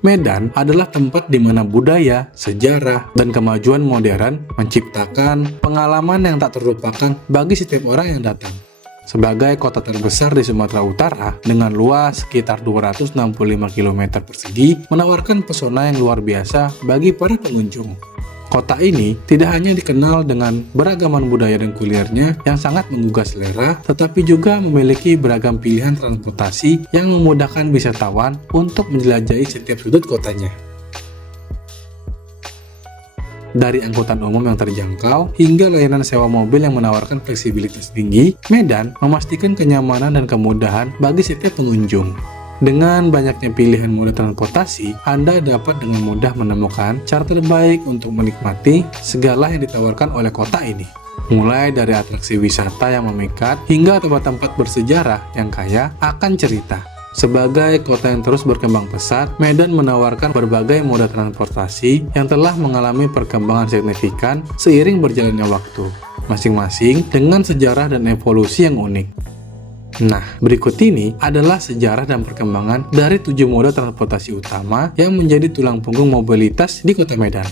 Medan adalah tempat di mana budaya, sejarah, dan kemajuan modern menciptakan pengalaman yang tak terlupakan bagi setiap orang yang datang. Sebagai kota terbesar di Sumatera Utara dengan luas sekitar 265 km persegi, menawarkan pesona yang luar biasa bagi para pengunjung. Kota ini tidak hanya dikenal dengan beragaman budaya dan kulinernya yang sangat menggugah selera, tetapi juga memiliki beragam pilihan transportasi yang memudahkan wisatawan untuk menjelajahi setiap sudut kotanya. Dari angkutan umum yang terjangkau hingga layanan sewa mobil yang menawarkan fleksibilitas tinggi, Medan memastikan kenyamanan dan kemudahan bagi setiap pengunjung. Dengan banyaknya pilihan moda transportasi, Anda dapat dengan mudah menemukan cara terbaik untuk menikmati segala yang ditawarkan oleh kota ini. Mulai dari atraksi wisata yang memikat hingga tempat-tempat bersejarah yang kaya akan cerita. Sebagai kota yang terus berkembang pesat, Medan menawarkan berbagai moda transportasi yang telah mengalami perkembangan signifikan seiring berjalannya waktu, masing-masing dengan sejarah dan evolusi yang unik. Nah, berikut ini adalah sejarah dan perkembangan dari 7 moda transportasi utama yang menjadi tulang punggung mobilitas di Kota Medan.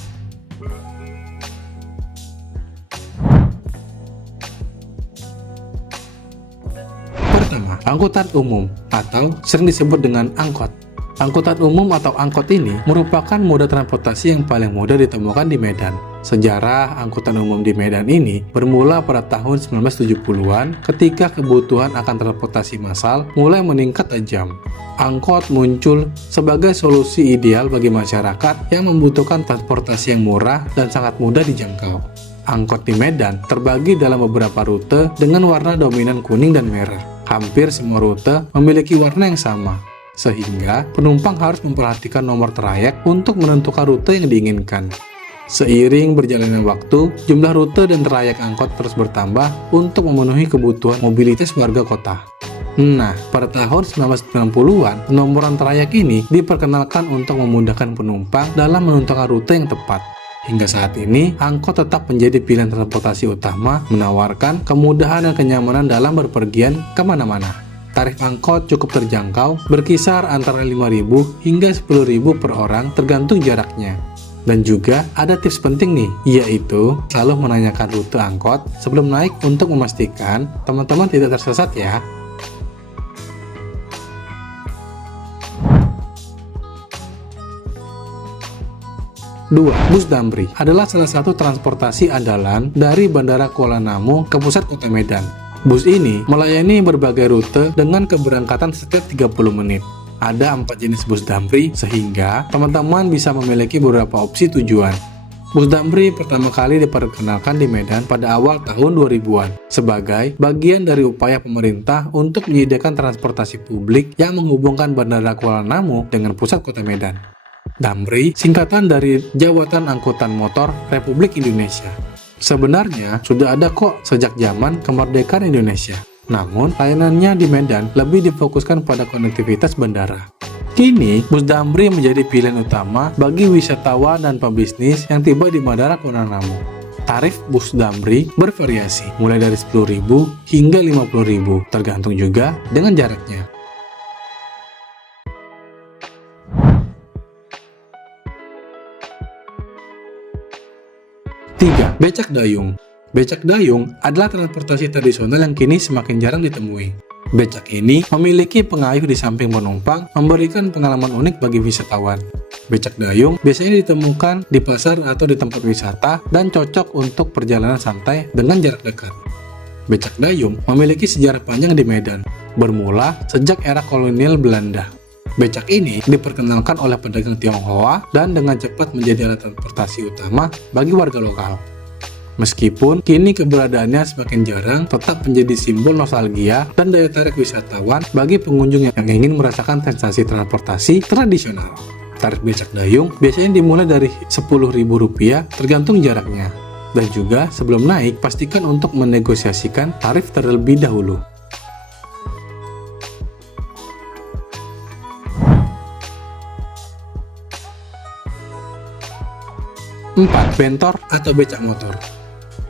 Pertama, angkutan umum atau sering disebut dengan angkot. Angkutan umum atau angkot ini merupakan moda transportasi yang paling mudah ditemukan di Medan. Sejarah angkutan umum di Medan ini bermula pada tahun 1970-an ketika kebutuhan akan transportasi massal mulai meningkat tajam. Angkot muncul sebagai solusi ideal bagi masyarakat yang membutuhkan transportasi yang murah dan sangat mudah dijangkau. Angkot di Medan terbagi dalam beberapa rute dengan warna dominan kuning dan merah. Hampir semua rute memiliki warna yang sama, sehingga penumpang harus memperhatikan nomor trayek untuk menentukan rute yang diinginkan. Seiring berjalannya waktu, jumlah rute dan trayek angkot terus bertambah untuk memenuhi kebutuhan mobilitas warga kota. Nah, pada tahun 1990-an, penomoran trayek ini diperkenalkan untuk memudahkan penumpang dalam menentukan rute yang tepat. Hingga saat ini, angkot tetap menjadi pilihan transportasi utama, menawarkan kemudahan dan kenyamanan dalam berpergian kemana-mana. Tarif angkot cukup terjangkau, berkisar antara 5.000 hingga 10.000 per orang tergantung jaraknya. Dan juga ada tips penting nih, yaitu selalu menanyakan rute angkot sebelum naik untuk memastikan teman-teman tidak tersesat ya. Dua, bus Damri adalah salah satu transportasi andalan dari Bandara Kuala Namu ke pusat kota Medan. Bus ini melayani berbagai rute dengan keberangkatan setiap 30 menit. Ada 4 jenis bus Damri sehingga teman-teman bisa memiliki beberapa opsi tujuan. Bus Damri pertama kali diperkenalkan di Medan pada awal tahun 2000-an sebagai bagian dari upaya pemerintah untuk menyediakan transportasi publik yang menghubungkan Bandara Kuala Namu dengan pusat kota Medan. Damri singkatan dari Jawatan Angkutan Motor Republik Indonesia. Sebenarnya sudah ada kok sejak zaman kemerdekaan Indonesia. Namun, layanannya di Medan lebih difokuskan pada konektivitas bandara. Kini, bus Damri menjadi pilihan utama bagi wisatawan dan pebisnis yang tiba di Bandara Kuala Namu. Tarif bus Damri bervariasi, mulai dari 10.000 hingga 50.000, tergantung juga dengan jaraknya. Tiga, becak dayung. Becak dayung adalah transportasi tradisional yang kini semakin jarang ditemui. Becak ini memiliki pengayuh di samping penumpang, memberikan pengalaman unik bagi wisatawan. Becak dayung biasanya ditemukan di pasar atau di tempat wisata dan cocok untuk perjalanan santai dengan jarak dekat. Becak dayung memiliki sejarah panjang di Medan, bermula sejak era kolonial Belanda. Becak ini diperkenalkan oleh pedagang Tionghoa dan dengan cepat menjadi alat transportasi utama bagi warga lokal. Meskipun kini keberadaannya semakin jarang, tetap menjadi simbol nostalgia dan daya tarik wisatawan bagi pengunjung yang ingin merasakan sensasi transportasi tradisional. Tarif becak dayung biasanya dimulai dari Rp10.000 tergantung jaraknya. Dan juga sebelum naik, pastikan untuk menegosiasikan tarif terlebih dahulu. 4. Bentor atau becak motor.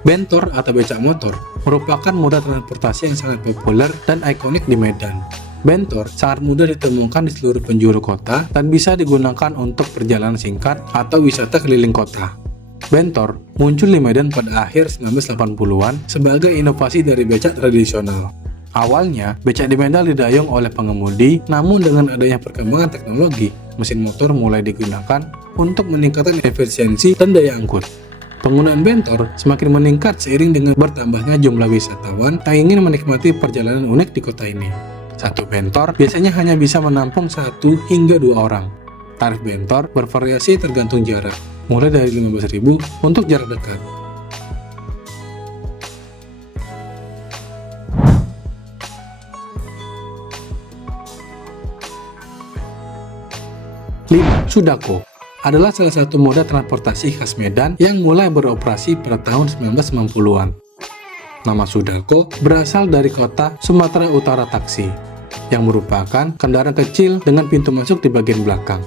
Bentor atau becak motor merupakan moda transportasi yang sangat populer dan ikonik di Medan. Bentor sangat mudah ditemukan di seluruh penjuru kota dan bisa digunakan untuk perjalanan singkat atau wisata keliling kota. Bentor muncul di Medan pada akhir 1980-an sebagai inovasi dari becak tradisional. Awalnya, becak di Medan didayung oleh pengemudi, namun dengan adanya perkembangan teknologi, mesin motor mulai digunakan untuk meningkatkan efisiensi dan daya angkut. Penggunaan bentor semakin meningkat seiring dengan bertambahnya jumlah wisatawan yang ingin menikmati perjalanan unik di kota ini. Satu bentor biasanya hanya bisa menampung 1 hingga 2 orang. Tarif bentor bervariasi tergantung jarak, mulai dari 15.000 untuk jarak dekat. Sudako adalah salah satu moda transportasi khas Medan yang mulai beroperasi pada tahun 1990-an. Nama Sudako berasal dari kota Sumatera Utara Taksi, yang merupakan kendaraan kecil dengan pintu masuk di bagian belakang.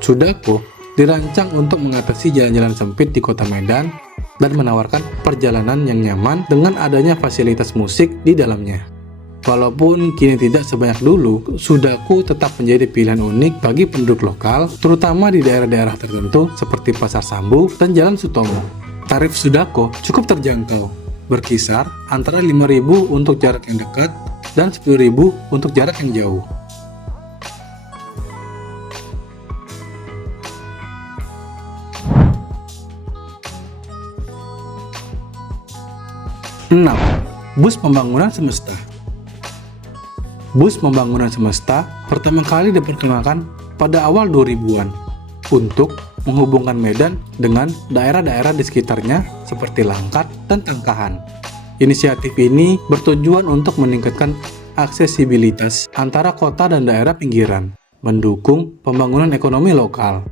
Sudako dirancang untuk mengatasi jalan-jalan sempit di kota Medan dan menawarkan perjalanan yang nyaman dengan adanya fasilitas musik di dalamnya. Walaupun kini tidak sebanyak dulu, Sudako tetap menjadi pilihan unik bagi penduduk lokal, terutama di daerah-daerah tertentu seperti Pasar Sambu dan Jalan Sutomo. Tarif Sudako cukup terjangkau, berkisar antara 5.000 untuk jarak yang dekat dan 10.000 untuk jarak yang jauh. Bus Pembangunan Semesta. Bus Pembangunan Semesta pertama kali diperkenalkan pada awal 2000-an untuk menghubungkan Medan dengan daerah-daerah di sekitarnya seperti Langkat dan Tangkahan. Inisiatif ini bertujuan untuk meningkatkan aksesibilitas antara kota dan daerah pinggiran, mendukung pembangunan ekonomi lokal.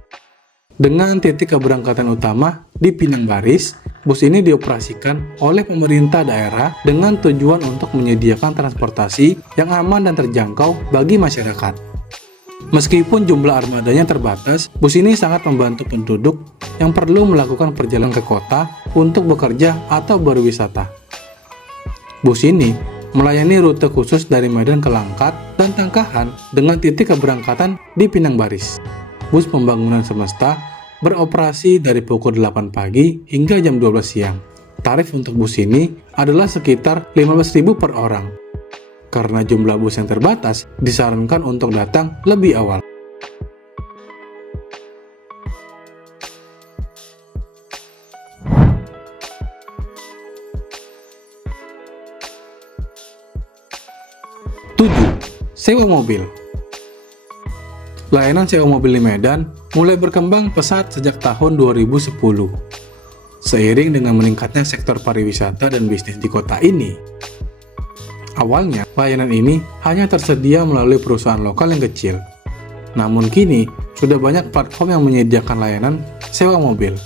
Dengan titik keberangkatan utama di Pinang Baris, bus ini dioperasikan oleh pemerintah daerah dengan tujuan untuk menyediakan transportasi yang aman dan terjangkau bagi masyarakat. Meskipun jumlah armadanya terbatas, bus ini sangat membantu penduduk yang perlu melakukan perjalanan ke kota untuk bekerja atau berwisata. Bus ini melayani rute khusus dari Medan ke Langkat dan Tangkahan dengan titik keberangkatan di Pinang Baris. Bus Pembangunan Semesta beroperasi dari pukul 8 pagi hingga jam 12 siang. Tarif untuk bus ini adalah sekitar 15.000 per orang. Karena jumlah bus yang terbatas, disarankan untuk datang lebih awal. Sewa mobil. Layanan sewa mobil di Medan mulai berkembang pesat sejak tahun 2010. Seiring dengan meningkatnya sektor pariwisata dan bisnis di kota ini. Awalnya, layanan ini hanya tersedia melalui perusahaan lokal yang kecil. Namun kini, sudah banyak platform yang menyediakan layanan sewa mobil.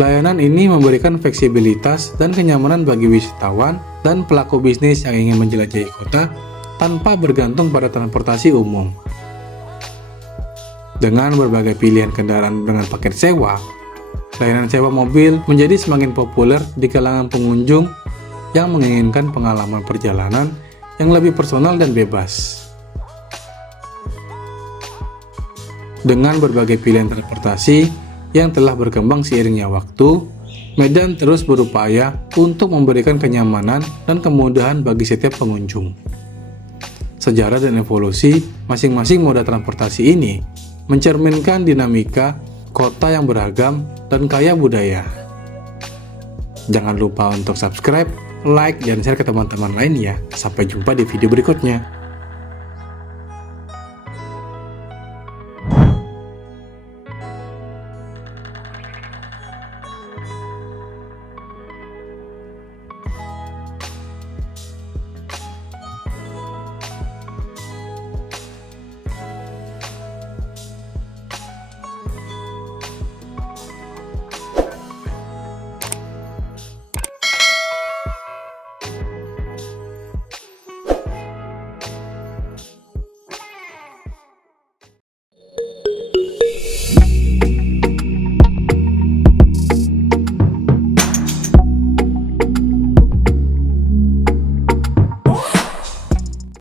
Layanan ini memberikan fleksibilitas dan kenyamanan bagi wisatawan dan pelaku bisnis yang ingin menjelajahi kota tanpa bergantung pada transportasi umum. Dengan berbagai pilihan kendaraan dengan paket sewa, layanan sewa mobil menjadi semakin populer di kalangan pengunjung yang menginginkan pengalaman perjalanan yang lebih personal dan bebas. Dengan berbagai pilihan transportasi yang telah berkembang seiringnya waktu, Medan terus berupaya untuk memberikan kenyamanan dan kemudahan bagi setiap pengunjung. Sejarah dan evolusi masing-masing moda transportasi ini mencerminkan dinamika kota yang beragam dan kaya budaya. Jangan lupa untuk subscribe, like, dan share ke teman-teman lain ya. Sampai jumpa di video berikutnya.